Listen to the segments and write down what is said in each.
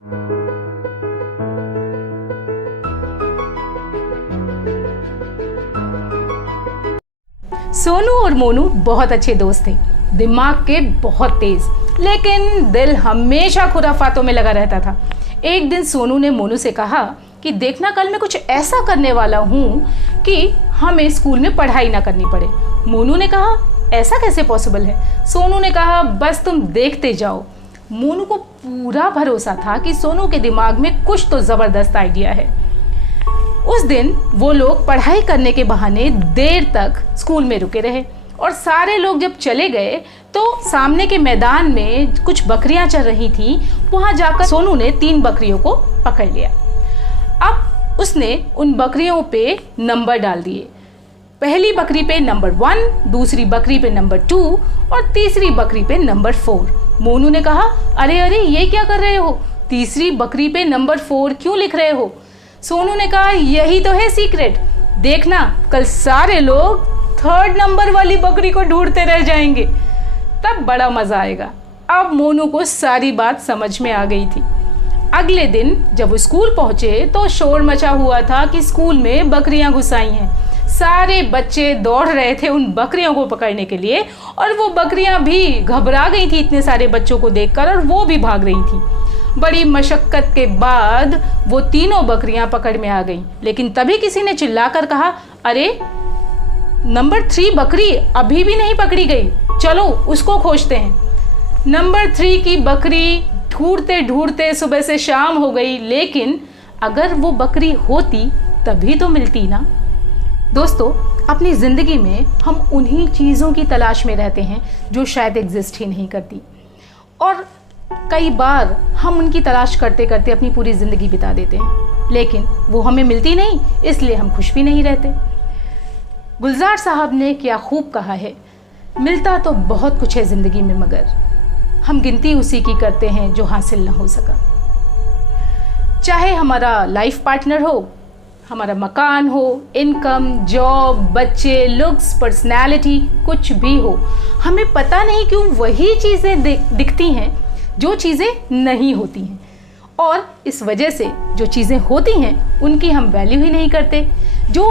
सोनू और मोनू बहुत अच्छे दोस्त थे, दिमाग के बहुत तेज, लेकिन दिल हमेशा खुराफातों में लगा रहता था। एक दिन सोनू ने मोनू से कहा कि देखना, कल मैं कुछ ऐसा करने वाला हूँ कि हमें स्कूल में पढ़ाई ना करनी पड़े। मोनू ने कहा, ऐसा कैसे पॉसिबल है? सोनू ने कहा, बस तुम देखते जाओ। मोनू को पूरा भरोसा था कि सोनू के दिमाग में कुछ तो ज़बरदस्त आइडिया है। उस दिन वो लोग पढ़ाई करने के बहाने देर तक स्कूल में रुके रहे और सारे लोग जब चले गए तो सामने के मैदान में कुछ बकरियां चल रही थीं। वहां जाकर सोनू ने 3 बकरियों को पकड़ लिया। अब उसने उन बकरियों पे नंबर डाल दिए। पहली बकरी पे नंबर 1, दूसरी बकरी पे नंबर 2 और तीसरी बकरी पे नंबर 4। मोनू ने कहा, अरे अरे ये क्या कर रहे हो? तीसरी बकरी पे नंबर 4 क्यों लिख रहे हो? सोनू ने कहा, यही तो है सीक्रेट। देखना, कल सारे लोग 3rd नंबर वाली बकरी को ढूंढते रह जाएंगे, तब बड़ा मजा आएगा। अब मोनू को सारी बात समझ में आ गई थी। अगले दिन जब वो स्कूल पहुंचे तो शोर मचा हुआ था कि स्कूल में बकरियां घुस आई हैं। सारे बच्चे दौड़ रहे थे उन बकरियों को पकड़ने के लिए और वो बकरियां भी घबरा गई थी इतने सारे बच्चों को देखकर, और वो भी भाग रही थी। बड़ी मशक्कत के बाद वो तीनों बकरियां पकड़ में आ गईं, लेकिन तभी किसी ने चिल्लाकर कहा, अरे नंबर 3 बकरी अभी भी नहीं पकड़ी गई, चलो उसको खोजते हैं। नंबर 3 की बकरी ढूंढते ढूंढते सुबह से शाम हो गई, लेकिन अगर वो बकरी होती तभी तो मिलती ना। दोस्तों, अपनी ज़िंदगी में हम उन्हीं चीज़ों की तलाश में रहते हैं जो शायद एग्जिस्ट ही नहीं करती, और कई बार हम उनकी तलाश करते करते अपनी पूरी ज़िंदगी बिता देते हैं, लेकिन वो हमें मिलती नहीं, इसलिए हम खुश भी नहीं रहते। गुलजार साहब ने क्या खूब कहा है, मिलता तो बहुत कुछ है ज़िंदगी में, मगर हम गिनती उसी की करते हैं जो हासिल ना हो सका। चाहे हमारा लाइफ पार्टनर हो, हमारा मकान हो, इनकम, जॉब, बच्चे, लुक्स, पर्सनैलिटी, कुछ भी हो, हमें पता नहीं क्यों वही चीज़ें दिखती हैं जो चीज़ें नहीं होती हैं, और इस वजह से जो चीज़ें होती हैं उनकी हम वैल्यू ही नहीं करते। जो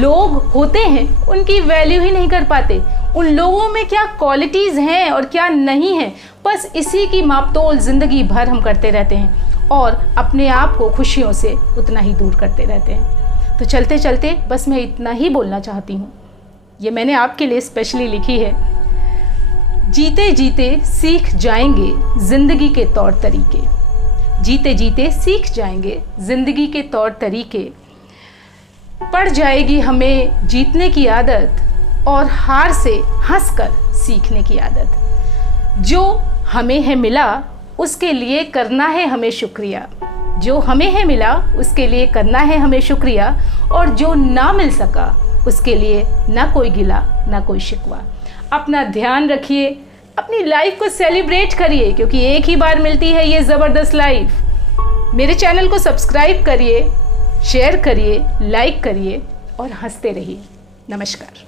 लोग होते हैं उनकी वैल्यू ही नहीं कर पाते। उन लोगों में क्या क्वालिटीज़ हैं और क्या नहीं हैं, बस इसी की मापतोल ज़िंदगी भर हम करते रहते हैं और अपने आप को खुशियों से उतना ही दूर करते रहते हैं। तो चलते चलते बस मैं इतना ही बोलना चाहती हूँ, ये मैंने आपके लिए स्पेशली लिखी है। जीते जीते सीख जाएंगे ज़िंदगी के तौर तरीके, जीते जीते सीख जाएंगे ज़िंदगी के तौर तरीके। पड़ जाएगी हमें जीतने की आदत और हार से हंसकर सीखने की आदत। जो हमें है मिला उसके लिए करना है हमें शुक्रिया, जो हमें है मिला उसके लिए करना है हमें शुक्रिया, और जो ना मिल सका उसके लिए ना कोई गिला ना कोई शिकवा। अपना ध्यान रखिए, अपनी लाइफ को सेलिब्रेट करिए, क्योंकि एक ही बार मिलती है ये ज़बरदस्त लाइफ। मेरे चैनल को सब्सक्राइब करिए, शेयर करिए, लाइक करिए और हंसते रहिए। नमस्कार।